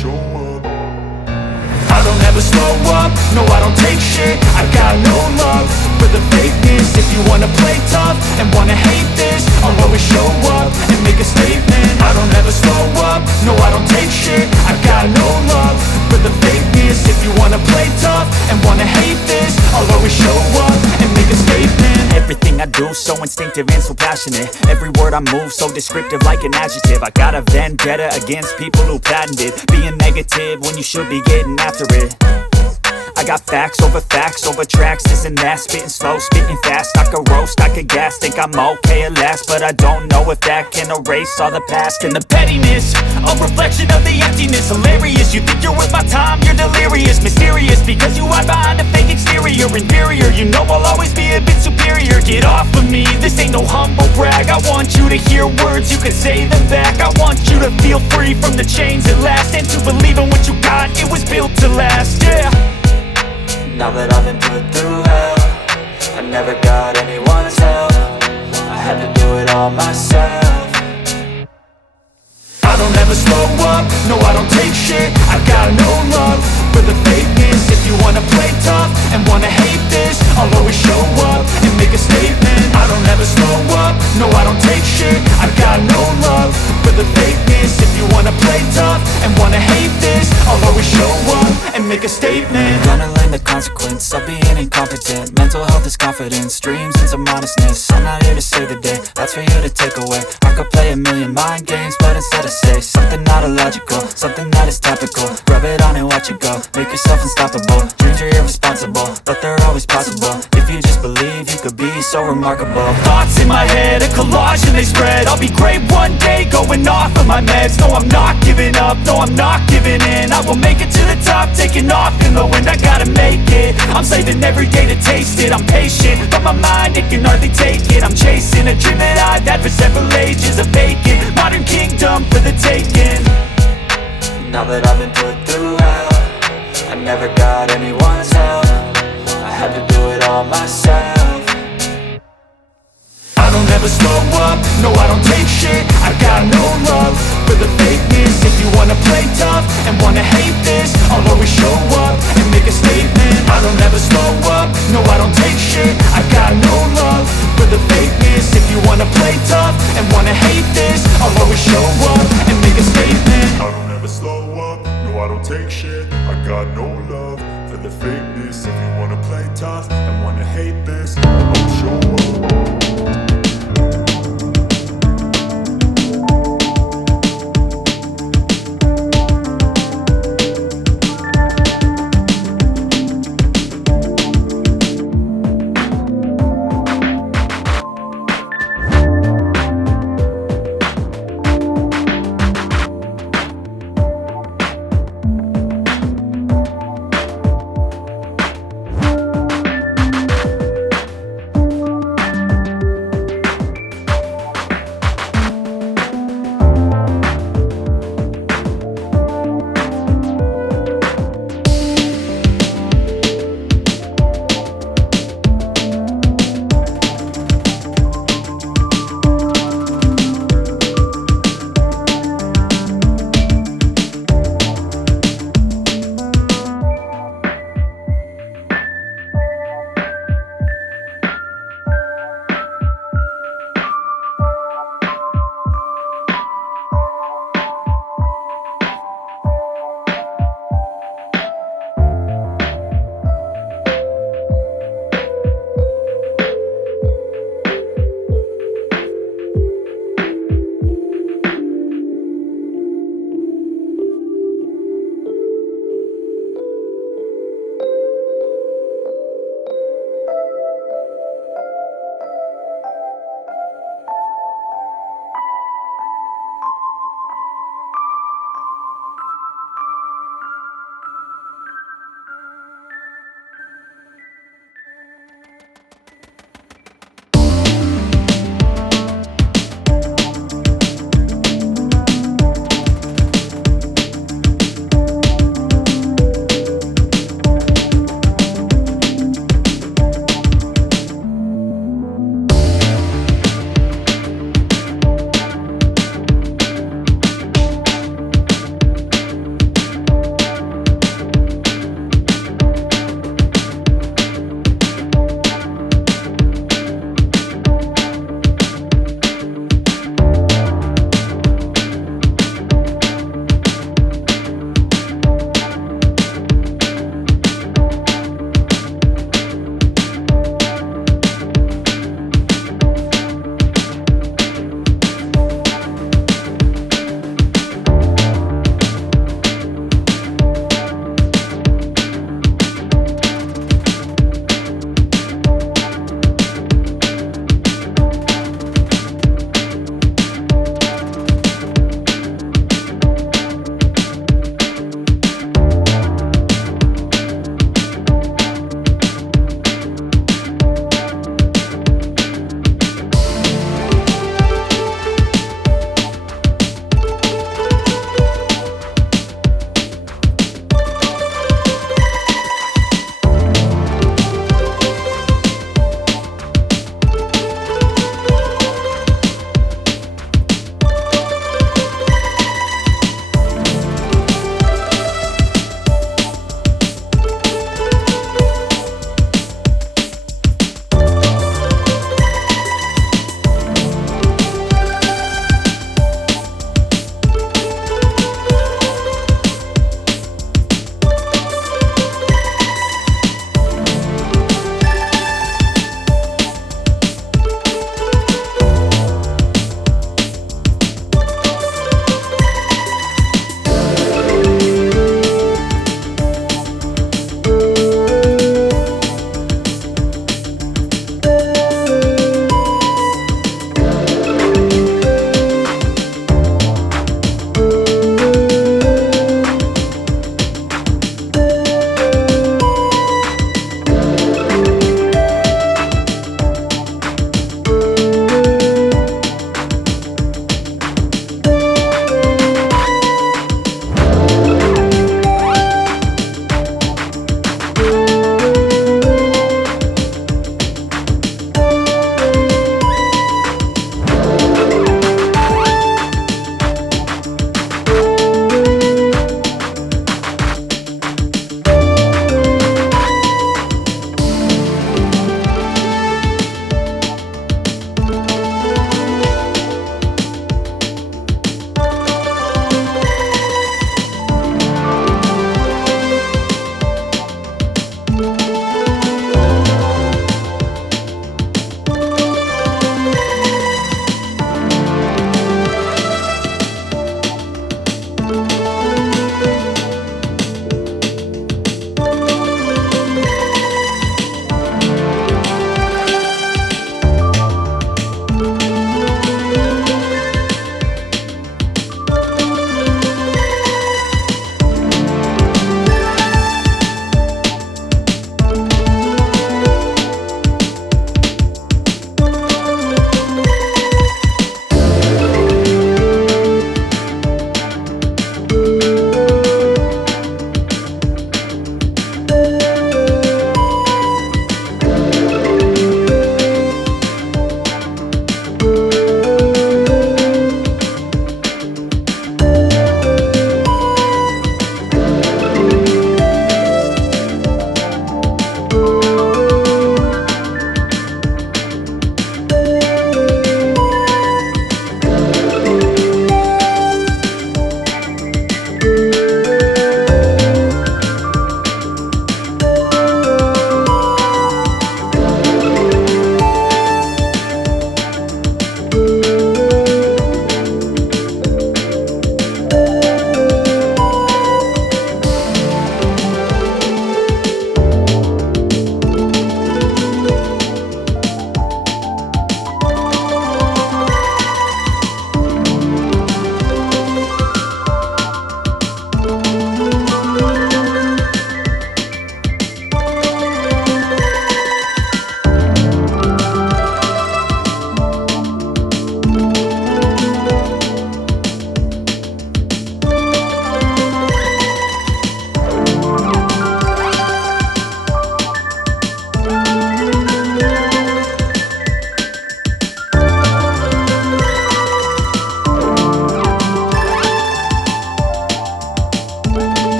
show up. I don't ever slow up, no I don't take shit. I got no love for the fakeness. If you wanna play tough and wanna hate this, I'll always show up and make a statement. I don't ever slow up, no I don't take shit. I got no love for the fakeness. If you wanna play tough and wanna hate this, I'll always show up and make a statement. Everything I do so instinctive and so passionate. Every word I move so descriptive like an adjective. I got a vendetta against people who patented being negative when you should be getting after it. I got facts over tracks, this and that. Spitting slow, spitting fast, I could roast, I could gas. Think I'm okay at last, but I don't know if that can erase all the past. And the pettiness, a reflection of the emptiness. Hilarious, you think you're worth my time, you're delirious. Mysterious, because you hide behind a fake exterior. Inferior, you know I'll always be a bit superior. Get off of me, this ain't no humble brag. I want you to hear words, you can say them back. I want you to feel free from the chains at last, and to believe in what you got, it was built to last, yeah. Now that I've been put through hell, I never got anyone's help. I had to do it all myself. I don't ever slow up, no I don't take shit. I got no love for the fakeness. If you wanna play tough and wanna hate this, I'll always show up and make a statement. I don't ever slow up, no I don't take shit. I got no love for the fakeness. If you wanna play tough and wanna hate this, I'll always show up and make a statement. Gonna learn the consequence of being incompetent. Mental health is confidence, dreams and some honestness. I'm not here to save the day, that's for you to take away. I could play a million mind games, but instead I say something not illogical, something that is topical. Rub it on and watch it go, make yourself unstoppable. Dreams are irresponsible, but they're always possible. If you just believe, you could be so remarkable. Thoughts in my head, a collage and they spread. I'll be great one day, going off of my meds. No, I'm not giving up, no, I'm not giving in. I will make it to the top, taking off in the wind. I gotta make it, I'm saving every day to taste it. I'm patient, but my mind, it can hardly take it. I'm chasing a dream that I've had for several ages. A vacant, modern kingdom for the taking. Now that I've been put through hell, I never got anyone's help. I had to do it all myself. I don't ever slow up, no I don't take shit. I got no love for the fakeness. If you wanna play tough and wanna hate this, I'll always show up and make a statement. I don't ever slow up, no I don't take shit. I got no love for the fakeness. If you wanna play tough and wanna hate this, I'll always show up and make a statement. I don't ever slow up, no I don't take shit. I got no love for the fakeness. If you wanna play tough and wanna hate this, I'll show up.